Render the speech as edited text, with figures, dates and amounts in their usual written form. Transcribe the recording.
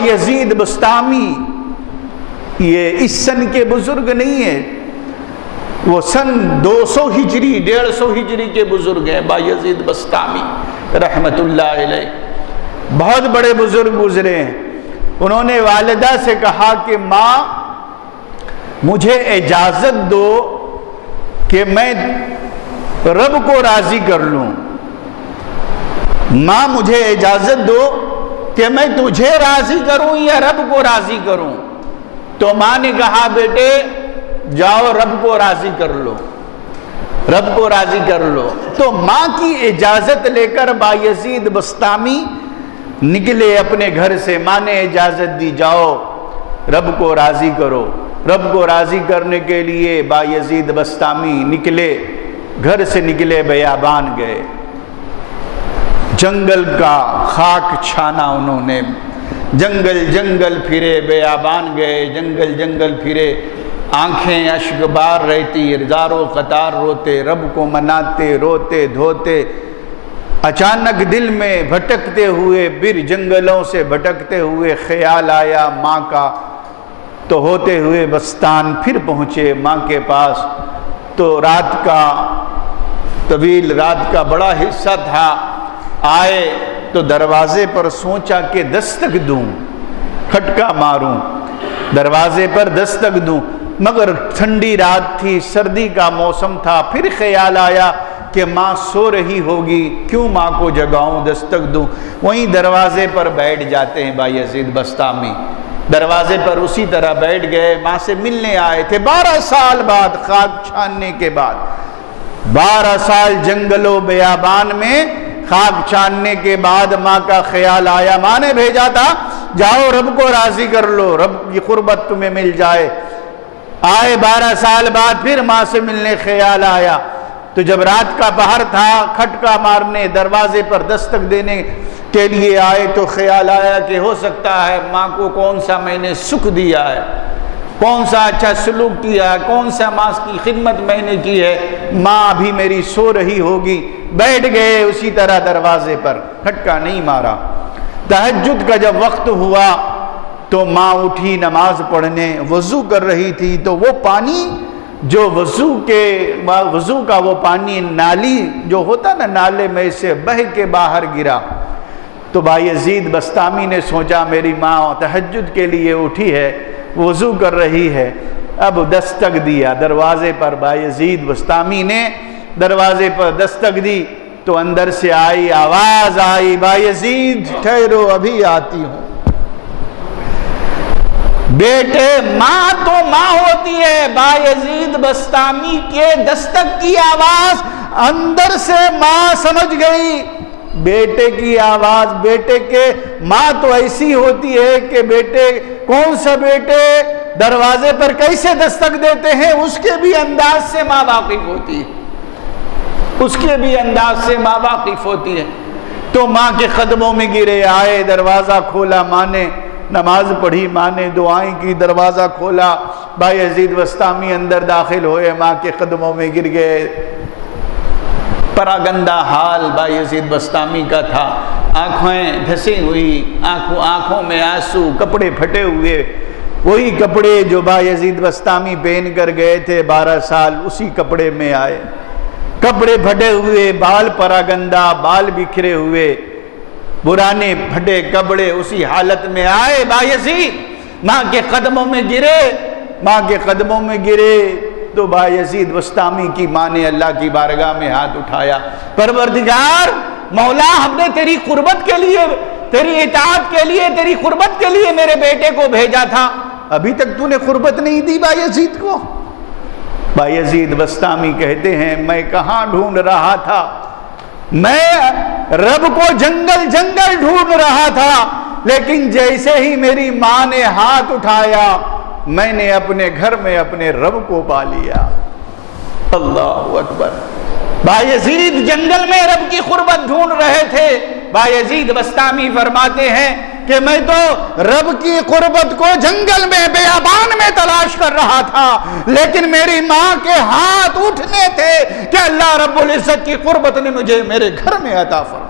یزید Bastami یہ اس سن کے بزرگ نہیں ہے، وہ سن 200 ہجری 150 ہجری کے بزرگ ہیں بایزید بسطامی رحمت اللہ علیہ، بہت بڑے بزرگ گزرے ہیں۔ انہوں نے والدہ سے کہا کہ ماں مجھے اجازت دو کہ میں رب کو راضی کر لوں، ماں مجھے اجازت دو کہ میں تجھے راضی کروں یا رب کو راضی کروں؟ تو ماں نے کہا بیٹے جاؤ رب کو راضی کر لو، رب کو راضی کر لو۔ تو ماں کی اجازت لے کر بایزید بسطامی نکلے اپنے گھر سے، ماں نے اجازت دی جاؤ رب کو راضی کرو۔ رب کو راضی کرنے کے لیے بایزید بسطامی نکلے، گھر سے نکلے بیابان گئے، جنگل کا خاک چھانا انہوں نے، جنگل جنگل پھرے، بیابان گئے، جنگل جنگل پھرے، آنکھیں اشک بار رہتی، ہزاروں قطار روتے، رب کو مناتے، روتے دھوتے۔ اچانک دل میں بھٹکتے ہوئے، بر جنگلوں سے بھٹکتے ہوئے خیال آیا ماں کا، تو ہوتے ہوئے بستان پھر پہنچے ماں کے پاس۔ تو رات کا طویل، رات کا بڑا حصہ تھا، آئے تو دروازے پر سوچا کہ دستک دوں، کھٹکا ماروں، دروازے پر دستک دوں، مگر ٹھنڈی رات تھی، سردی کا موسم تھا۔ پھر خیال آیا کہ ماں سو رہی ہوگی، کیوں ماں کو جگاؤں، دستک دوں۔ وہیں دروازے پر بیٹھ جاتے ہیں بایزید بسطامی، دروازے پر اسی طرح بیٹھ گئے، ماں سے ملنے آئے تھے 12 سال بعد، خاک چھاننے کے بعد، 12 سال جنگل و بیابان میں خاک چھاننے کے بعد ماں کا خیال آیا، ماں نے بھیجا تھا جاؤ رب کو راضی کر لو، رب کی قربت تمہیں مل جائے۔ آئے 12 سال بعد پھر ماں سے ملنے خیال آیا، تو جب رات کا پہر تھا، کھٹکا مارنے، دروازے پر دستک دینے کے لیے آئے، تو خیال آیا کہ ہو سکتا ہے ماں کو کون سا میں نے سکھ دیا ہے، کون سا اچھا سلوک کیا ہے، کون سا ماں کی خدمت میں نے کی ہے، ماں ابھی میری سو رہی ہوگی۔ بیٹھ گئے اسی طرح دروازے پر، کھٹکا نہیں مارا۔ تہجد کا جب وقت ہوا تو ماں اٹھی نماز پڑھنے، وضو کر رہی تھی، تو وہ پانی جو وضو کا وہ پانی نالی جو ہوتا نا، نالے میں سے بہہ کے باہر گرا۔ تو بایزید بسطامی نے سوچا میری ماں تہجد کے لیے اٹھی ہے، وضو کر رہی ہے، اب دستک دیا دروازے پر۔ بایزید بسطامی نے دروازے پر دستک دی تو اندر سے آواز آئی، بایزید ٹھہرو ابھی آتی ہوں۔ بیٹے ماں تو ماں ہوتی ہے، بایزید بسطامی کے دستک کی آواز اندر سے ماں سمجھ گئی، بیٹے کی آواز، بیٹے کے ماں تو ایسی ہوتی ہے کہ بیٹے کون سا بیٹے دروازے پر کیسے دستک دیتے ہیں اس کے بھی انداز سے ماں واقف ہوتی ہے، اس کے بھی انداز سے ماں واقف ہوتی ہے۔ تو ماں کے قدموں میں گرے، آئے دروازہ کھولا، ماں نے نماز پڑھی، ماں نے دعائیں کی، دروازہ کھولا، بایزید بسطامی اندر داخل ہوئے، ماں کے قدموں میں گر گئے۔ پراگندہ حال بایزید بسطامی کا تھا، آنکھیں دھسی ہوئی، آنکھوں میں آنسو، کپڑے پھٹے ہوئے، وہی کپڑے جو بایزید بسطامی پہن کر گئے تھے 12 سال، اسی کپڑے میں آئے، کپڑے پھٹے ہوئے، بال پراگندہ، بال بکھرے ہوئے، پرانے پھٹے کپڑے، اسی حالت میں آئے بایزید، ماں کے قدموں میں گرے، ماں کے قدموں میں گرے۔ تو بایزید بسطامی کی ماں نے اللہ کی بارگاہ میں ہاتھ اٹھایا، پروردگار مولا، ہم نے تیری قربت کے لیے، تیری اطاعت کے لیے، تیری قربت کے لیے میرے بیٹے کو بھیجا تھا، ابھی تک تو نے قربت نہیں دی بایزید کو۔ بایزید بسطامی کہتے ہیں میں کہاں ڈھونڈ رہا تھا، میں رب کو جنگل جنگل ڈھونڈ رہا تھا، لیکن جیسے ہی میری ماں نے ہاتھ اٹھایا میں نے اپنے گھر میں اپنے رب کو پا لیا۔ اللہ اکبر۔ بایزید جنگل میں رب کی قربت ڈھونڈ رہے تھے، بایزید بسطامی فرماتے ہیں کہ میں تو رب کی قربت کو جنگل میں بیابان میں تلاش کر رہا تھا، لیکن میری ماں کے ہاتھ اٹھنے تھے کہ اللہ رب العزت کی قربت نے مجھے میرے گھر میں عطا فرمایا۔